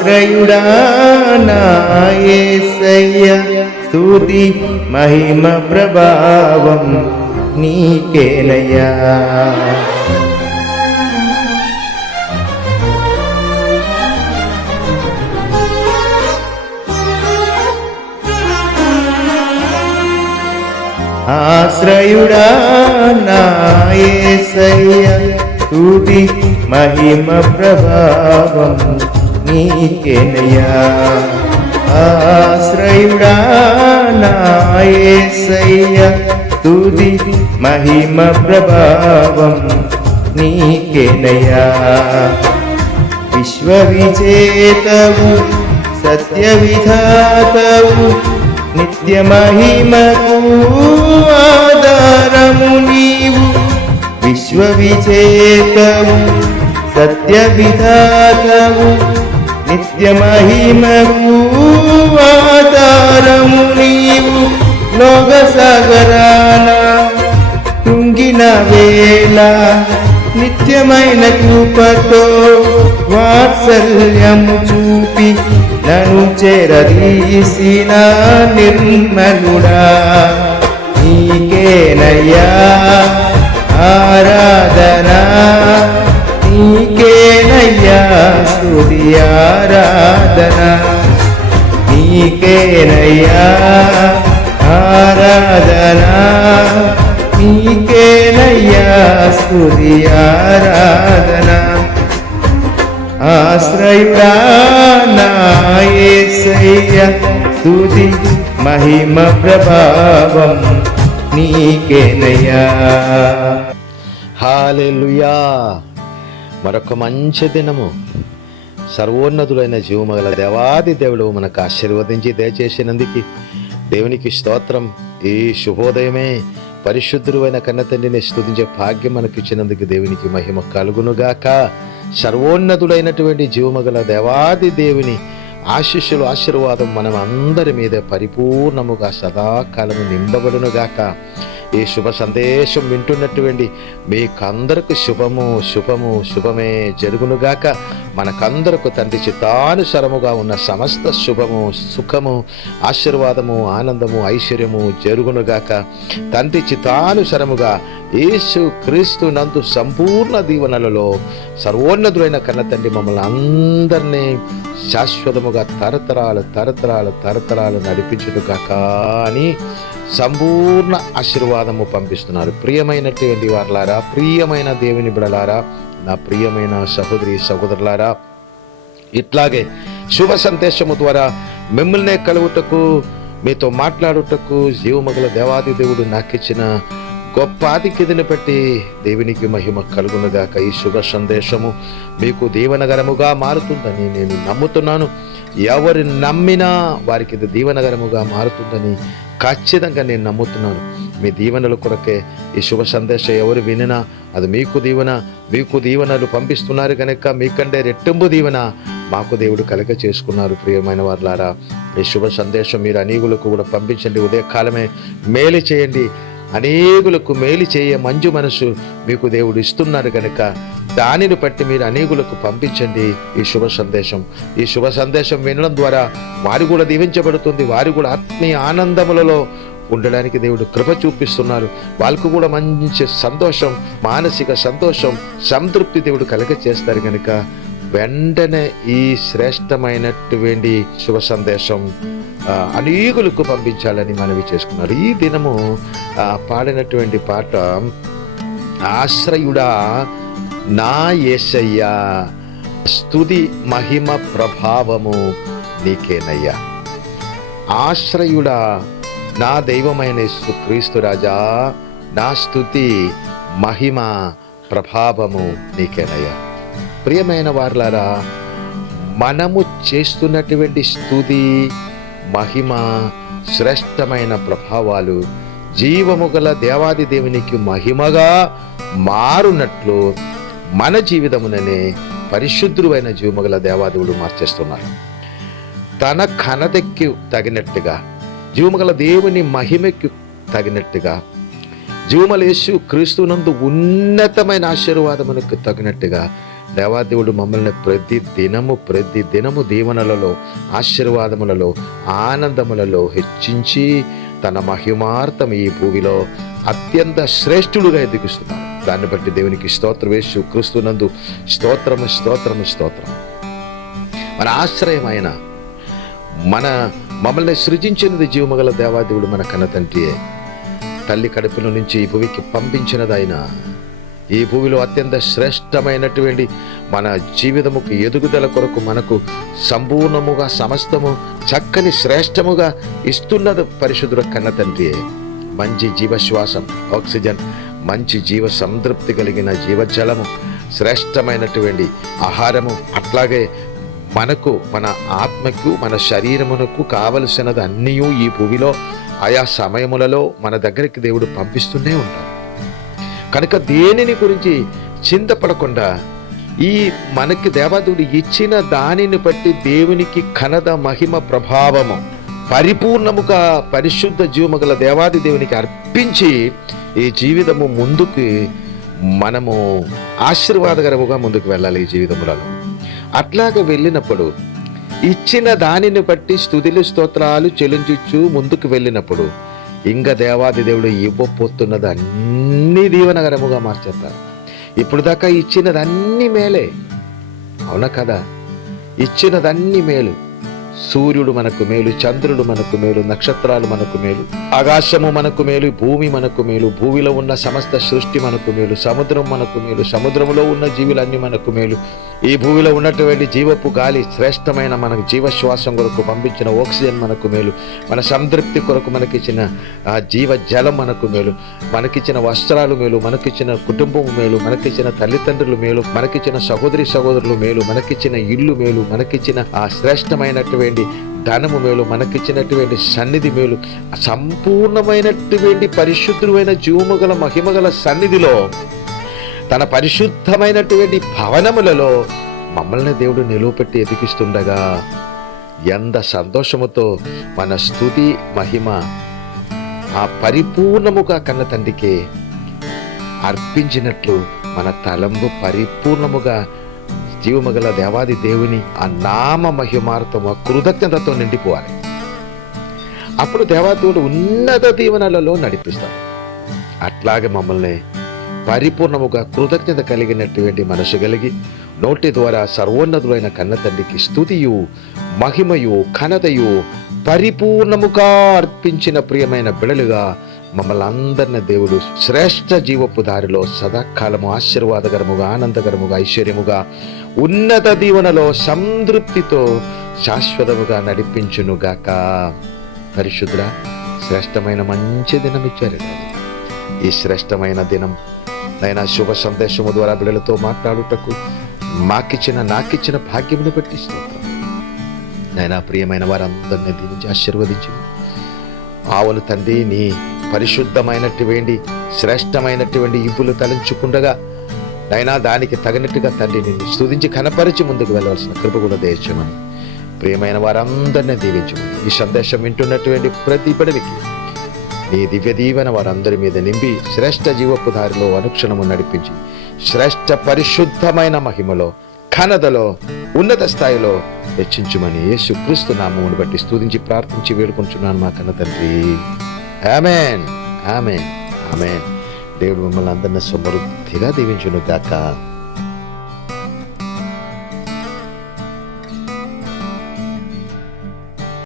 ఆశ్రయుడా నా యేసయ్య స్తుతి మహిమ ప్రభావం నీకేనయ్యా. ఆశ్రయుడా నా యేసయ్య స్తుతి మహిమ ప్రభావం నీకేనయ్యా. ఆశ్రయుడా నా యేసయ్య స్తుతి మహిమ ప్రభావం నీకేనయ్యా. విశ్వవిజేతవు సత్య విధాతవు నిత్య మహిమకు ఆధారము నీవు. విశ్వవిజేతవు సత్య విధాతవు నిత్య మహిమకు ఆధారము నీవు. లోక సాగరాన తుంగిన వేళ నిత్యమైన కృపతో వాత్సల్యము చూపి నన్ను చేరదీసిన నిర్మలుడా నీకేనయ్యా ఆరాధన. నీకేనయ్యా స్తుతి ఆరాధన. నీకేనయ్యా ఆరాధన. నీకేనయ్యా స్తుతి ఆరాధన. ఆశ్రయుడా నా యేసయ్య స్తుతి మహిమ ప్రభావం నీకేనయ్యా. హల్లెలూయా. మరొక మంచి దినము సర్వోన్నతుడైన జీవమగల దేవాది దేవుడు మనకు ఆశీర్వదించి దయచేసినందుకు దేవునికి స్తోత్రం. ఈ శుభోదయమే పరిశుద్ధుడు అయిన కన్నతండ్రిని స్తుతించే భాగ్యం మనకి ఇచ్చినందుకు దేవునికి మహిమ కలుగునుగాక. సర్వోన్నతుడైనటువంటి జీవమగల దేవాది దేవుని ఆశీస్సులు ఆశీర్వాదం మనం అందరి మీద పరిపూర్ణముగా సదాకాలము నింపబడునుగాక. ఈ శుభ సందేశం వింటున్నటువంటి మీకందరికి శుభము శుభము శుభమే జరుగునుగాక. మనకందరకు తండ్రి చిత్తానుసరముగా ఉన్న సమస్త శుభము సుఖము ఆశీర్వాదము ఆనందము ఐశ్వర్యము జరుగునుగాక. తండ్రి చిత్తానుసరముగా యేసు క్రీస్తు నందు సంపూర్ణ దీవెనలలో సర్వోన్నతుడైన కన్న తండ్రి మమ్మల్ని అందరినీ శాశ్వతముగా తరతరాలు తరతరాలు తరతరాలు నడిపించునుగాక అని సంపూర్ణ ఆశీర్వాదము పంపిస్తున్నారు. ప్రియమైనటువంటి వారులారా, ప్రియమైన దేవుని బిడలారా, నా ప్రియమైన సహోదరి సహోదరులారా, ఇట్లాగే శుభ సందేశము ద్వారా మిమ్మల్నే కలుగుటకు మీతో మాట్లాడుటకు జీవమగల దేవాది దేవుడు నాకిచ్చిన గొప్ప ఆధిక్యతను బట్టి దేవునికి మహిమ కలుగునుగాక. ఈ శుభ సందేశము మీకు దీవెనకరముగా మారుతుందని నేను నమ్ముతున్నాను. ఎవరు నమ్మినా వారికి ఇది దీవెనకరముగా మారుతుందని ఖచ్చితంగా నేను నమ్ముతున్నాను. మీ దీవెనల కొరకే ఈ శుభ సందేశం ఎవరు వినినా అది మీకు దీవెనలు పంపిస్తున్నారు కనుక మీకంటే రెట్టింపు దీవెన మాకు దేవుడు కలగ చేసుకున్నారు. ప్రియమైన వారులారా, ఈ శుభ సందేశం మీరు అనేకులకు కూడా పంపించండి. ఉదయకాలమే మేలు చేయండి. అనేకులకు మేలు చేయ మంజు మనసు మీకు దేవుడు ఇస్తున్నారు కనుక దానిని బట్టి మీరు అనేకులకు పంపించండి ఈ శుభ సందేశం. ఈ శుభ సందేశం వినడం ద్వారా వారు కూడా దీవించబడుతుంది. వారు కూడా ఆత్మీయ ఆనందములలో ఉండడానికి దేవుడు కృప చూపిస్తున్నారు. వాళ్ళకు కూడా మంచి సంతోషం, మానసిక సంతోషం, సంతృప్తి దేవుడు కలగ చేస్తారు కనుక వెంటనే ఈ శ్రేష్టమైనటువంటి శుభ సందేశం అనేకులకు పంపించాలని మనవి చేసుకున్నారు. ఈ దినము పాడినటువంటి పాట ఆశ్రయుడా నా యేసయ్యా స్తుతి మహిమ ప్రభావము నీకేనయ్యా. ఆశ్రయుడా నా దైవమైన క్రీస్తు రాజా నా స్తుతి మహిమ ప్రభావము నీకేనయ్యా. ప్రియమైన వారులారా, మనము చేస్తున్నటువంటి స్తుతి మహిమ శ్రేష్టమైన ప్రభావాలు జీవము గల దేవాది దేవునికి మహిమగా మారునట్లు మన జీవితముననే పరిశుద్ధుడైన జీవముగల దేవాదేవుడు మార్చేస్తున్నారు. తన ఘనతకి తగినట్టుగా జీవముగల దేవుని మహిమకి తగినట్టుగా జీవముల యేసు క్రీస్తునందు ఉన్నతమైన ఆశీర్వాదమునకు తగినట్టుగా దేవాదేవుడు మమ్మల్ని ప్రతి దినము దీవెనలలో, ఆశీర్వాదములలో, ఆనందములలో హెచ్చించి తన మహిమార్థం ఈ భూమిలో అత్యంత శ్రేష్ఠుడుగా ఎదిగిస్తున్నాడు. దాన్ని బట్టి దేవునికి స్తోత్రం. యేసు క్రీస్తునందు స్తోత్రము స్తోత్రము స్తోత్రం. మన ఆశ్రయమైన మమ్మల్ని సృజించినది జీవమగల దేవాదేవుడు మన కన్న తండ్రియే. తల్లి కడుపులో నుంచి ఈ భూమికి పంపించినదైన ఈ భూమిలో అత్యంత శ్రేష్టమైనటువంటి మన జీవితముకు ఎదుగుదల కొరకు మనకు సంపూర్ణముగా సమస్తము చక్కని శ్రేష్టముగా ఇస్తున్నది పరిశుద్ధుల కన్న తండ్రియే. మంచి జీవశ్వాసం, ఆక్సిజన్, మంచి జీవ సంతృప్తి కలిగిన జీవజలము, శ్రేష్టమైనటువంటి ఆహారము, అట్లాగే మనకు, మన ఆత్మకు, మన శరీరమునకు కావలసినది అన్నీ ఈ భూమిలో ఆయా సమయములలో మన దగ్గరికి దేవుడు పంపిస్తూనే ఉంటాడు. కనుక దేనిని గురించి చింతపడకుండా ఈ మనకి దేవదేవుడు ఇచ్చిన దానిని బట్టి దేవునికి ఘనత, మహిమ, ప్రభావము పరిపూర్ణముగా పరిశుద్ధ జీవమగల దేవాది దేవునికి అర్పించి ఈ జీవితము ముందుకు మనము ఆశీర్వాదకరముగా ముందుకు వెళ్ళాలి. ఈ జీవితములలో అట్లాగే వెళ్ళినప్పుడు ఇచ్చిన దానిని బట్టి స్తుతులు స్తోత్రాలు చెల్లించు ముందుకు వెళ్ళినప్పుడు ఇంకా దేవాది దేవుడు ఇవ్వబోతున్నది అన్ని దీవెనకరముగా మార్చేస్తారు. ఇప్పుడు దాకా ఇచ్చినదన్నీ మేలే, అవునా కదా? ఇచ్చినదన్నీ మేలు. సూర్యుడు మనకు మేలు, చంద్రుడు మనకు మేలు, నక్షత్రాలు మనకు మేలు, ఆకాశము మనకు మేలు, భూమి మనకు మేలు, భూమిలో ఉన్న సమస్త సృష్టి మనకు మేలు, సముద్రం మనకు మేలు, సముద్రంలో ఉన్న జీవులన్నీ మనకు మేలు, ఈ భూమిలో ఉన్నటువంటి జీవపు గాలి, శ్రేష్టమైన మనకు జీవశ్వాసం కొరకు పంపించిన ఆక్సిజన్ మనకు మేలు, మన సంతృప్తి కొరకు మనకిచ్చిన ఆ జీవ జలం మనకు మేలు, మనకిచ్చిన వస్త్రాలు మేలు, మనకిచ్చిన కుటుంబం మేలు, మనకిచ్చిన తల్లిదండ్రులు మేలు, మనకిచ్చిన సహోదరులు మేలు, మనకిచ్చిన ఇల్లు మేలు, మనకిచ్చిన ఆ శ్రేష్టమైనటువంటి ధనము మేలు, మనకిచ్చినటువంటి సన్నిధి మేలు, సంపూర్ణమైనటువంటి పరిశుద్ధమైన జీవముగల మహిమగల సన్నిధిలో, తన పరిశుద్ధమైనటువంటి భవనములలో మమ్మల్ని దేవుడు నిలువపెట్టి ఎదిగిస్తుండగా ఎంత సంతోషముతో మన స్తుతి మహిమ ఆ పరిపూర్ణముగా కన్న తండ్రికి అర్పించినట్లు మన తలంబు పరిపూర్ణముగా జీవమగల దేవాది దేవుని ఆ నామ మహిమార్థం కృతజ్ఞతతో నిండిపోవాలి. అప్పుడు దేవాదేవుడు ఉన్నత దీవెనలలో నడిపిస్తాడు. అట్లాగే మమ్మల్ని పరిపూర్ణముగా కృతజ్ఞత కలిగినటువంటి మనసు కలిగి నోటి ద్వారా సర్వోన్నతులైన కన్న తండ్రికి స్తుతియు మహిమయు ఘనతయు పరిపూర్ణముగా అర్పించిన ప్రియమైన బిడలుగా మమ్మల్ని అందరిని దేవుడు శ్రేష్ఠ జీవపు దారిలో సదాకాలము ఆశీర్వాదకరముగా, ఆనందకరముగా, ఐశ్వర్యముగా, ఉన్నత దీవెనలో సంతృప్తితో శాశ్వతముగా నడిపించునుగాక. పరిశుద్ధుడా, శ్రేష్టమైన మంచి దినం ఇచ్చారు. ఈ శ్రేష్టమైన దినం నైనా శుభ సందేశము ద్వారా బిడ్డలతో మాట్లాడుటకు నాకిచ్చిన భాగ్యమును బట్టి స్తోత్రం. నైనా ప్రియమైన వారందరినీ దీవించి ఆశీర్వదించి ఆవులు తండ్రి నీ పరిశుద్ధమైనటువంటి శ్రేష్టమైనటువంటి ఇప్పులు తలంచుకుండగా నైనా దానికి తగినట్టుగా తండ్రి నిన్ను స్తుతించి కనపరిచి ముందుకు వెళ్ళవలసిన కృప కూడా దయచేయమని ప్రియమైన వారందరినీ దీవించమని ఈ సందేశం వింటున్నటువంటి ప్రతి బిడ్డకి నీ దివ్య దీవెన వారందరి మీద నింపి శ్రేష్ఠ జీవపు దారిలో అనుక్షణము నడిపించి శ్రేష్ఠ పరిశుద్ధమైన మహిమలో, ఘనతలో, ఉన్నత స్థాయిలో హెచ్చించుమని యేసు క్రీస్తు నామమును బట్టి స్తుతించి ప్రార్థించి వేడుకుంటున్నాను మా కన్న తండ్రి. ఆమేన్, ఆమేన్, ఆమేన్. దేవుడు మిమ్మల్ని అందరినీ సమృద్ధిగా దీవించును గాక.